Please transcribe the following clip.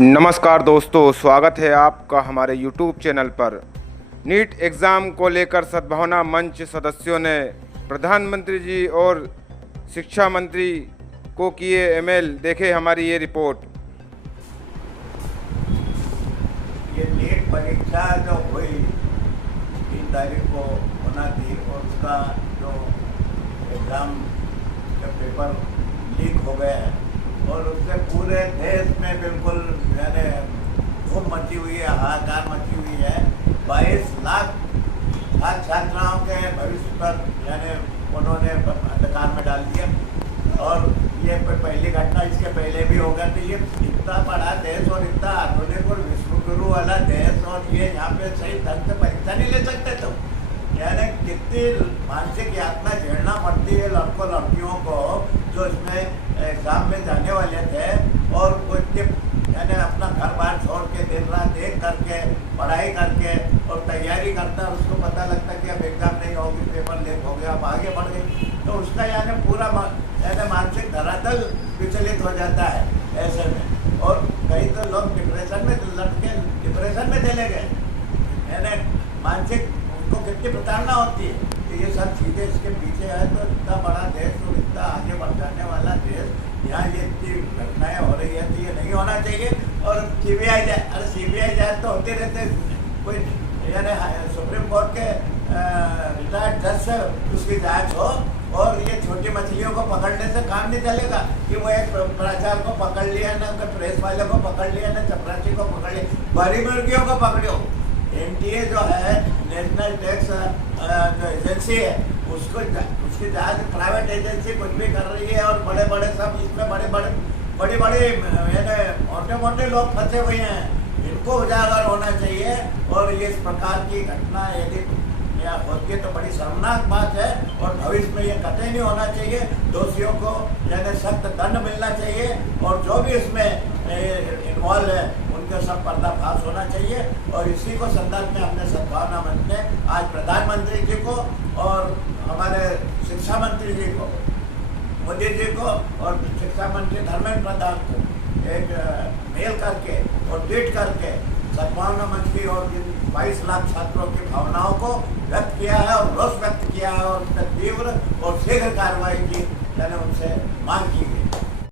नमस्कार दोस्तों, स्वागत है आपका हमारे YouTube चैनल पर। नीट एग्ज़ाम को लेकर सद्भावना मंच सदस्यों ने प्रधानमंत्री जी और शिक्षा मंत्री को किए ईमेल। देखें हमारी ये रिपोर्ट। ये नीट परीक्षा जो हुई 3 तारीख को होना थी और उसका जो एग्ज़ाम का पेपर लीक हो गया है और उससे पूरे देश में बिल्कुल यानी धूम मची हुई है, हाहाकार मची हुई है। 22 लाख छात्राओं के भविष्य पर यानी उन्होंने अंधकार में डाल दिया। और ये पहली घटना, इसके पहले भी हो गया। तो ये इतना बड़ा देश और इतना आधुनिक और विश्वगुरु वाला देश, और ये यहाँ पे सही ढंग से परीक्षा नहीं ले सकते तुम। यानी कितनी मानसिक यातना झेलना पड़ती है लड़कों लड़कियों को जो इसमें एग्जाम में जाने वाले थे, और वो यानी अपना घर बार छोड़ के दिन रात एक करके पढ़ाई करके और तैयारी करता, उसको पता लगता कि अब एग्जाम नहीं होगी, पेपर लीक हो गया, अब आगे बढ़ गई, तो उसका यानी पूरा यानी मानसिक धरातल विचलित हो जाता है ऐसे में। और कई तो लोग डिप्रेशन में लटके डिप्रेशन में चले गए। यानी मानसिक उनको कितनी प्रताड़ना होती है। तो ये सब चीज़ें इसके पीछे है। तो इतना बड़ा देश और इतना आगे बढ़ जाने वाला देश, यहाँ ये इतनी घटनाएँ हो रही है, तो ये नहीं होना चाहिए। और CBI जाए, अरे CBI जाए तो होते रहते, कोई यानी सुप्रीम कोर्ट के रिटायर्ड जज से उसकी जांच हो, और ये छोटी मछलियों को पकड़ने से काम नहीं चलेगा कि वो एक प्राचार्य को पकड़ लिया ना, प्रेस वाले को पकड़ लिया ना, चपरासी को पकड़ लिया, बड़ी मुर्गियों को पकड़ो। NTA जो है, नेशनल टैक्स जो एजेंसी है, उसकी जांच प्राइवेट एजेंसी कुछ भी कर रही है, और बड़े बड़े सब इसमें बड़े यानी मोटे लोग फंसे हुए हैं। इनको उजागर होना चाहिए। और ये इस प्रकार की घटना यदि होती है तो बड़ी शर्मनाक बात है, और भविष्य में ये कतई नहीं होना चाहिए। दोषियों को यानी सख्त दंड मिलना चाहिए, और जो भी इसमें इन्वॉल्व है उनके सब पर्दाफाश होना चाहिए। और इसी को संदर्भ में हमने सद्भावना मंच ने आज प्रधानमंत्री जी को और हमारे शिक्षा मंत्री जी को, मोदी जी को, और शिक्षा मंत्री धर्मेंद्र प्रधान को एक मेल करके और ट्वीट करके सद्भावना मंच की और 22 लाख छात्रों की भावनाओं को व्यक्त किया है और रोष व्यक्त किया है, और उस पर तीव्र और शीघ्र कार्रवाई की मैंने उनसे मांग की है।